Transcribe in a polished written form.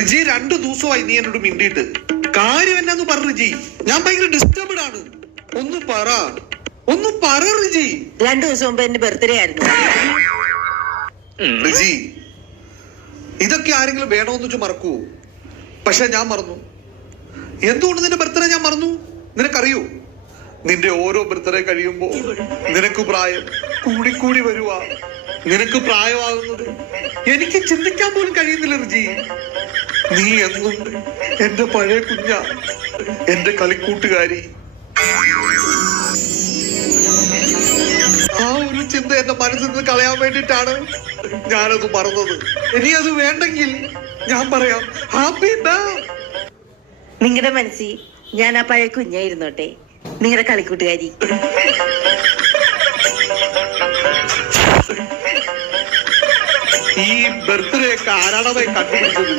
റിജി 2 ദിവസമായി നീ എന്നോട് മിണ്ടിയിട്ട്. കാര്യം എന്നാന്ന് പറ റിജി, ഞാൻ ഭയങ്കര ഡിസ്റ്റർബ്ഡ് ആണ്. ഒന്ന് പറ റിജി. 2 ദിവസം മുമ്പ് എന്റെ ബർത്ത്ഡേ ആയിരുന്നു. റിജി, ഇതൊക്കെ ആരെങ്കിലും വേണമെന്ന് വെച്ച് മറക്കൂ. പക്ഷെ ഞാൻ മറന്നു. എന്തുകൊണ്ട് നിന്റെ ബർത്ത്ഡേ ഞാൻ മറന്നു? നിനക്കറിയോ, നിന്റെ ഓരോ ബർത്ത്ഡേ കഴിയുമ്പോ നിനക്ക് പ്രായം കൂടി വരുവാ. നിനക്ക് പ്രായമാകുന്നത് എനിക്ക് ചിന്തിക്കാൻ പോലും കഴിയുന്നില്ല റിജി. നീ എന്നും എന്റെ പഴയ കുഞ്ഞ, എന്റെ കളിക്കൂട്ടുകാരി. ആ ഒരു ചിന്ത എന്റെ മനസ്സിൽ നിന്ന് കളയാൻ വേണ്ടിയിട്ടാണ് ഞാനത് മറന്നത്. ഇനി അത് വേണ്ടെങ്കിൽ ഞാൻ പറയാം ഹാപ്പി ബർത്ത്ഡേ. നിങ്ങളുടെ മനസ്സിൽ ഞാൻ ആ പഴയ കുഞ്ഞായിരുന്നോട്ടെ, നിങ്ങളുടെ കളിക്കൂട്ടുകാരി. ഈ ബർത്ത്ഡേ ഒക്കെ ആരാണവേ കണ്ടുപിടിച്ചത്?